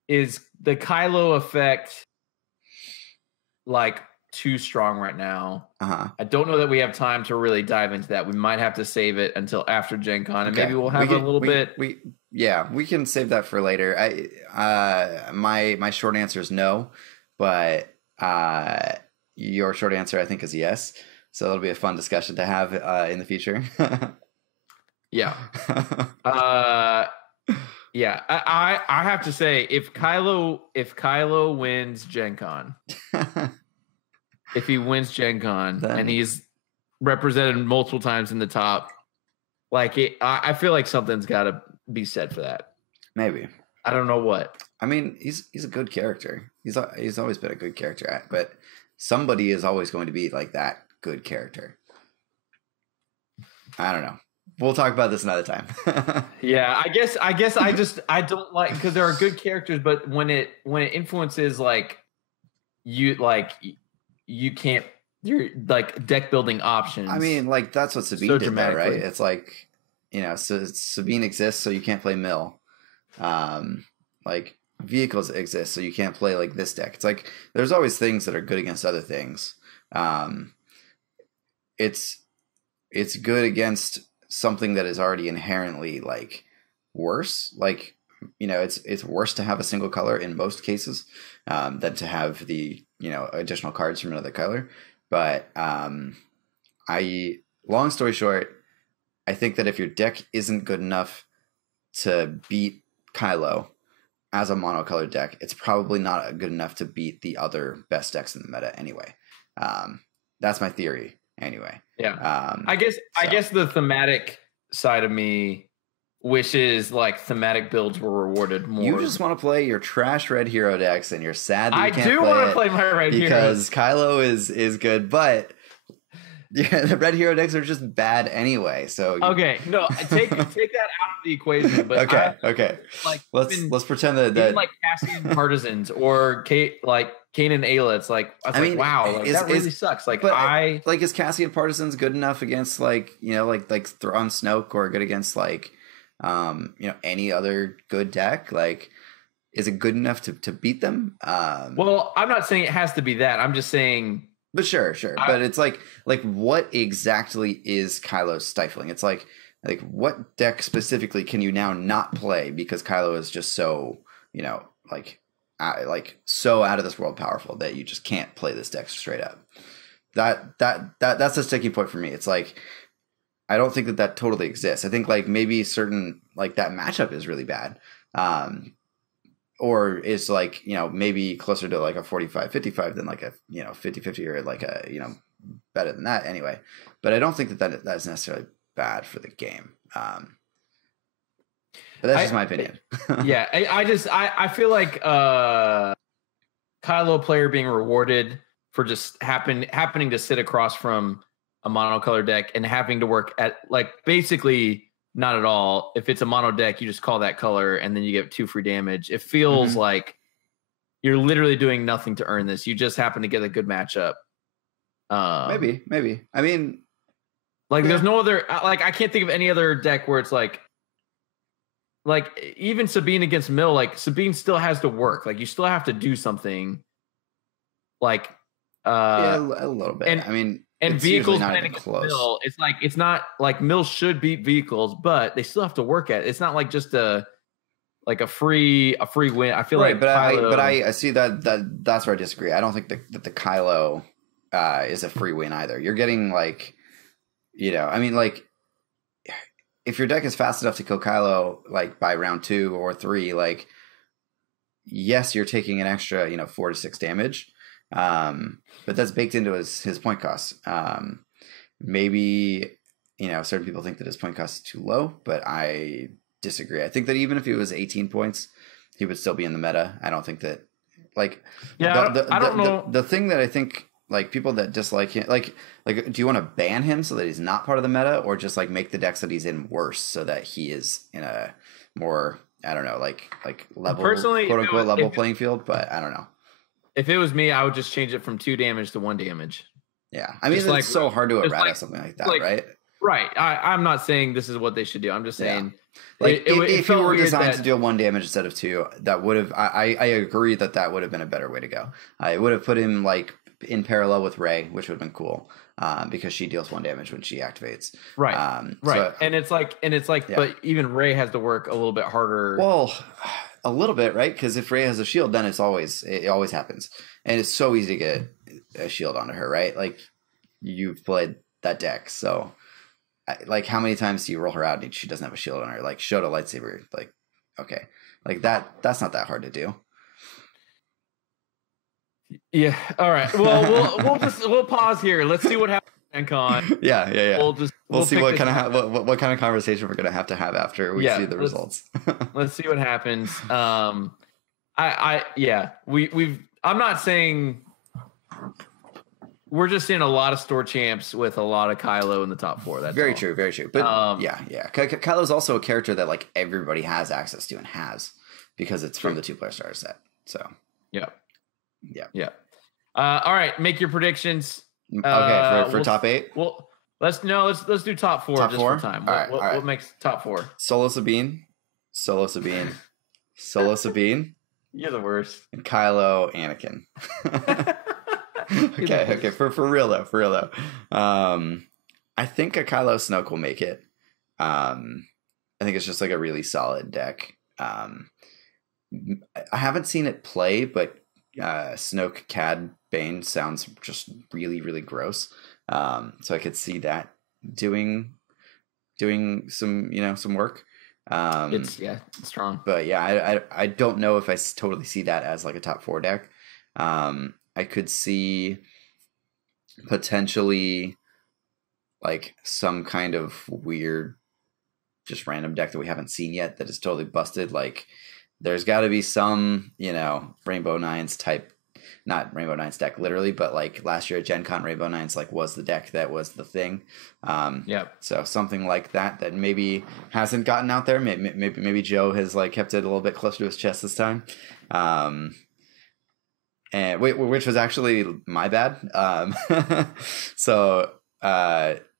is the Kylo effect like too strong right now? I don't know that we have time to really dive into that. We might have to save it until after Gen Con, and maybe we'll have a little bit. We can save that for later. My short answer is no, but your short answer I think is yes. So it'll be a fun discussion to have in the future. Yeah. Yeah. I have to say, if Kylo wins Gen Con, if he wins Gen Con and he's represented multiple times in the top, I feel like something's got to be said for that. Maybe. I don't know what. I mean, he's a good character. He's always been a good character, but somebody is always going to be like that good character. I don't know. We'll talk about this another time. Yeah, I guess I don't like, because there are good characters, but when it influences you can't, you're like deck building options. I mean, like that's what Sabine did there, right? It's like, so Sabine exists, so you can't play mill. Like vehicles exist, so you can't play like this deck. It's like there's always things that are good against other things. It's good against something that is already inherently like worse. Like, you know, it's worse to have a single color in most cases than to have the, you know, additional cards from another color. But long story short, I think that if your deck isn't good enough to beat Kylo as a monocolored deck, it's probably not good enough to beat the other best decks in the meta anyway. That's my theory anyway. Yeah. I guess the thematic side of me wishes like thematic builds were rewarded more. You just want to play your trash red hero decks, and you're sad that you can't do want to play my red because heroes. Kylo is good, but yeah, the red hero decks are just bad anyway. So okay, no, take that out of the equation. But okay. Like let's pretend that like Cassian Partisans or Kanan Aelit's. Like I mean, wow, like, that really sucks. Like is Cassian Partisans good enough against like, you know, like Thrawn Snoke, or good against like you know, any other good deck? Like, is it good enough to beat them? Well, I'm not saying it has to be that. I'm just saying. But sure. But it's like what exactly is Kylo stifling? It's like what deck specifically can you now not play because Kylo is just so, you know, like so out of this world powerful that you just can't play this deck straight up. That's a sticky point for me. It's like, I don't think that totally exists. I think like maybe certain, like that matchup is really bad. Or is like, you know, maybe closer to like a 45-55 than like a, you know, 50-50 or like a, you know, better than that anyway. But I don't think that's necessarily bad for the game. But that's just my opinion. Yeah, I feel like Kylo player being rewarded for just happening to sit across from a monocolor deck and having to work at like basically not at all. If it's a mono deck, you just call that color and then you get 2 free damage. It feels like you're literally doing nothing to earn this. You just happen to get a good matchup. Maybe. I mean, like there's no other, like I can't think of any other deck where it's like even Sabine against Mill, like Sabine still has to work. Like you still have to do something. Like yeah, a little bit. And I mean, and vehicles not even close. Mill, it's not like Mill should beat vehicles, but they still have to work at it. It's not like just a free win. I feel like, but I see that's where I disagree. I don't think that the Kylo is a free win either. You're getting like, you know, I mean, like if your deck is fast enough to kill Kylo like by round 2 or 3, like yes, you're taking an extra, you know, 4 to 6 damage. But that's baked into his point cost. Maybe, you know, certain people think that his point cost is too low, but I disagree. I think that even if he was 18 points, he would still be in the meta. I don't think that, like, yeah, I don't know. The thing that I think, like, people that dislike him, like, do you want to ban him so that he's not part of the meta, or just like make the decks that he's in worse so that he is in a more, I don't know, like level, personally, quote unquote, level playing field? But I don't know. If it was me, I would just change it from 2 damage to 1 damage. Yeah. I mean, it's so hard to errata something like that, right? Right. I'm not saying this is what they should do. I'm just saying, like, if you were designed to deal 1 damage instead of 2, that would have, I agree that would have been a better way to go. I would have put him like in parallel with Rey, which would have been cool, because she deals 1 damage when she activates. Right. Right. So, and it's like, yeah. But even Rey has to work a little bit harder. Well, a little bit, right? Because if Rey has a shield, then it always happens, and it's so easy to get a shield onto her, right? Like you've played that deck, so like how many times do you roll her out and she doesn't have a shield on her? Like showed a lightsaber, like okay, like that's not that hard to do. Yeah. All right. Well, we'll pause here. Let's see what happens. Con. Yeah. We'll see what kind of conversation we're gonna have after we see the results. Let's see what happens. I'm not saying we're just seeing a lot of store champs with a lot of Kylo in the top 4. That's very true. But yeah. Kylo's also a character that like everybody has access to and has because it's from the 2-player starter set. So yeah. All right, make your predictions. Okay, for top 8. Well, let's do top 4 just for time. What makes top 4? Solo Sabine. You're the worst. And Kylo, Anakin. okay. For real though. I think a Kylo Snoke will make it. I think it's just like a really solid deck. I haven't seen it play, but Snoke Cad Bane sounds just really, really gross. So I could see that doing some, some work. It's strong. But yeah, I don't know if I totally see that as like a top 4 deck. I could see potentially like some kind of weird, just random deck that we haven't seen yet that is totally busted. Like there's got to be some, Rainbow Nines type, not Rainbow Nines deck literally, but like last year at Gen Con, Rainbow Nines like was the deck that was the thing. So something like that maybe hasn't gotten out there. Maybe Joe has like kept it a little bit closer to his chest this time. And which was actually my bad. So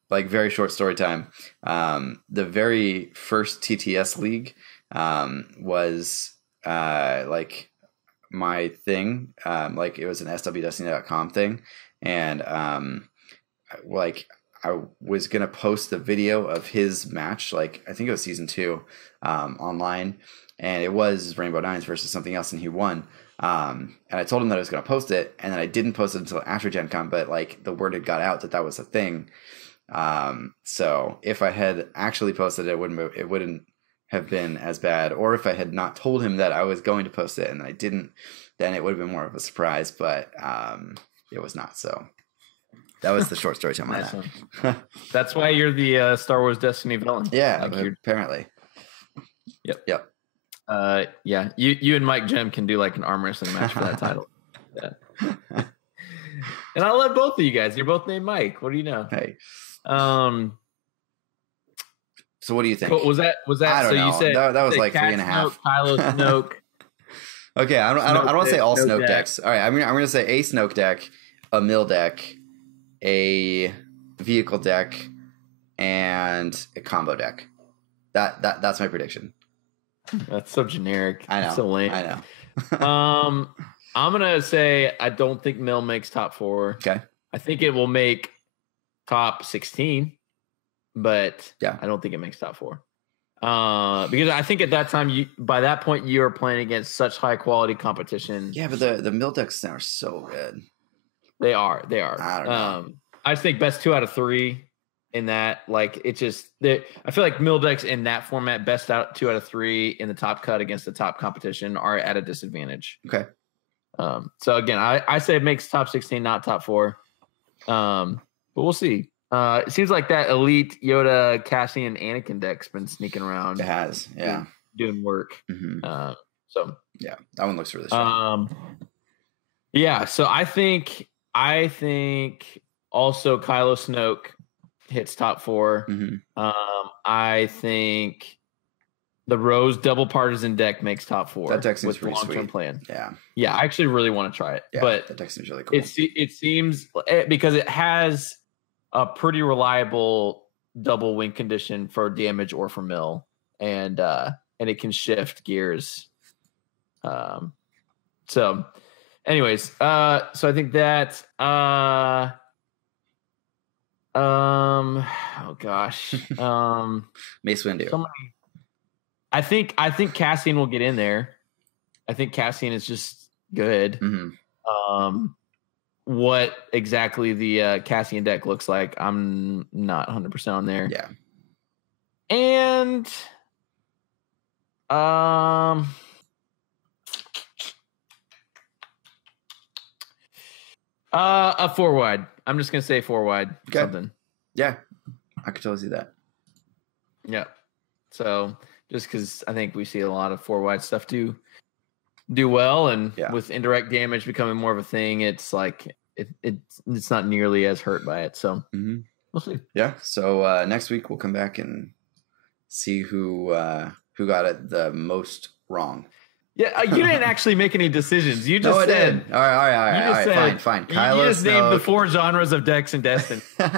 like very short story time. The very first TTS league was like my thing. Like it was an swdestiny.com thing, and like I was gonna post the video of his match, like I think it was season 2, online, and it was Rainbow Nines versus something else, and he won. And I told him that I was gonna post it, and then I didn't post it until after Gen Con, but like the word had got out that was a thing. So if I had actually posted it, it wouldn't have been as bad. Or if I had not told him that I was going to post it and I didn't, then it would have been more of a surprise. But it was not. So that was the short story time on that. That's why you're the Star Wars Destiny villain. Yeah, apparently. Yep. Yeah. You and Mike Jem can do like an arm wrestling match for that title. Yeah. And I love both of you guys. You're both named Mike. What do you know? Hey. So what do you think? Was that? I don't know. You said that was like 3.5. Kylo Snoke. Okay, I don't want to say all Snoke decks. All right, I'm gonna say a Snoke deck, a mill deck, a vehicle deck, and a combo deck. That's my prediction. That's so generic. I know. So lame. I know. I'm gonna say I don't think Mill makes top 4. Okay. I think it will make top 16, but yeah, I don't think it makes top 4. Because I think at that time, by that point, you are playing against such high quality competition. Yeah, but the mill decks now are so good. They are. I don't know. I just think best 2 out of 3 in that. Like it just, I feel like mill decks in that format, best 2 out of 3 in the top cut against the top competition are at a disadvantage. Okay. So again, I say it makes top 16, not top 4. But we'll see. It seems like that elite Yoda, Cassian, Anakin deck's been sneaking around. It has, yeah, doing work. Mm-hmm. So yeah, that one looks really strong. Yeah. So I think also Kylo Snoke hits top 4. Mm-hmm. I think the Rose double partisan deck makes top 4. That deck seems with pretty long-term sweet. plan. Yeah. I actually really want to try it. Yeah, but that deck seems really cool. It seems because it has a pretty reliable double win condition for damage or for mill, and it can shift gears. So, anyways, so I think that oh gosh, Mace Windu. I think Cassian will get in there. I think Cassian is just good. Mm-hmm. What exactly the Cassian deck looks like, I'm not 100% on there. Yeah. And a 4 wide. I'm just gonna say 4 wide. Okay. Something. Yeah, I could totally see that. Yeah. So just because I think we see a lot of 4 wide stuff do well, and with indirect damage becoming more of a thing, it's like it's not nearly as hurt by it. So we'll see. Yeah. So next week we'll come back and see who got it the most wrong. Yeah, you didn't actually make any decisions. You just said. All right. Fine. Kylo you just named the 4 genres of decks in Destiny. All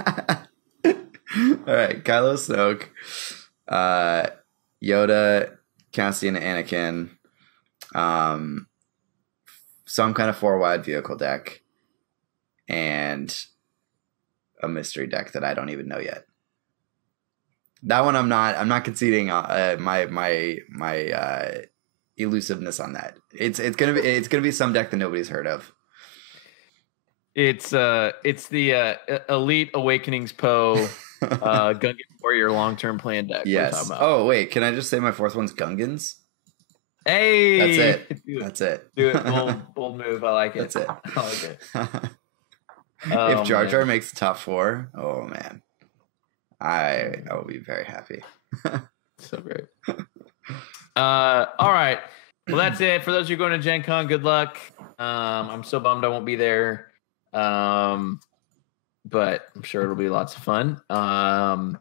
right, Kylo Snoke, Yoda, Cassian, Anakin, some kind of 4 wide vehicle deck, and a mystery deck that I don't even know yet. That one I'm not conceding my elusiveness on that. It's gonna be some deck that nobody's heard of. It's the Elite Awakenings Poe Gungan Warrior long-term plan deck. Yes. Oh wait, can I just say my fourth one's Gungans? Hey, that's it. That's it. Do it. Bold move. I like it. That's it. I like it. If Jar Jar makes the top 4, oh man, I will be very happy. So great. All right. Well, that's it. For those of you going to Gen Con, good luck. I'm so bummed I won't be there. But I'm sure it'll be lots of fun. I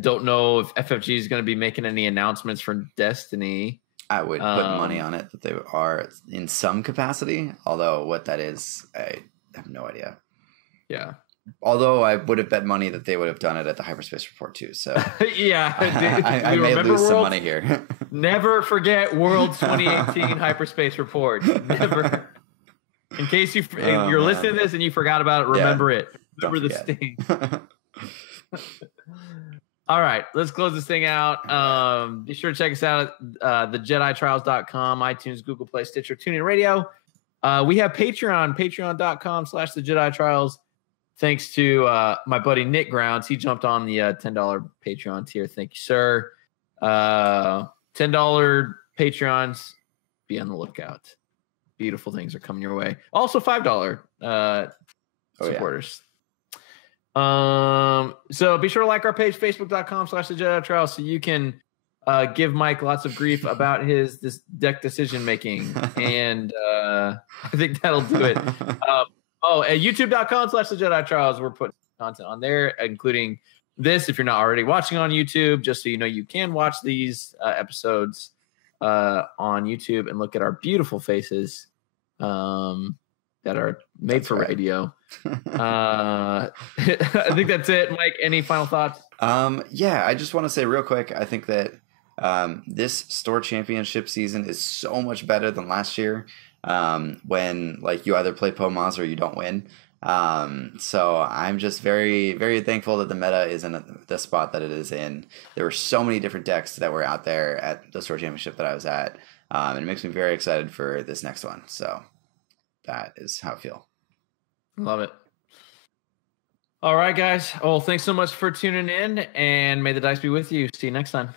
don't know if FFG is going to be making any announcements for Destiny. I would put money on it that they are in some capacity. Although what that is, I have no idea. Yeah. Although I would have bet money that they would have done it at the Hyperspace Report too. So yeah, I may lose some money here. Never forget Worlds 2018 Hyperspace Report. Never. In case you're listening to this and you forgot about it, remember it. Remember the sting. All right, let's close this thing out. Be sure to check us out at thejeditrials.com, iTunes, Google Play, Stitcher, TuneIn Radio. We have Patreon, patreon.com/thejeditrials. Thanks to my buddy Nick Grounds. He jumped on the $10 Patreon tier. Thank you, sir. $10 Patreons, be on the lookout. Beautiful things are coming your way. Also $5 supporters. So be sure to like our page, facebook.com/thejeditrials, so you can give Mike lots of grief about this deck decision making. And I think that'll do it. At youtube.com/thejeditrials, we're putting content on there, including this. If you're not already watching on YouTube, just so you know, you can watch these episodes on YouTube and look at our beautiful faces that are made for radio. I think that's it. Mike, any final thoughts? Yeah, I just want to say real quick, I think that this store championship season is so much better than last year, when like you either play Pomaz or you don't win. So I'm just very, very thankful that the meta is in the spot that it is in. There were so many different decks that were out there at the store championship that I was at. And it makes me very excited for this next one. So that is how I feel. Love it. All right, guys. Well, thanks so much for tuning in, and may the dice be with you. See you next time.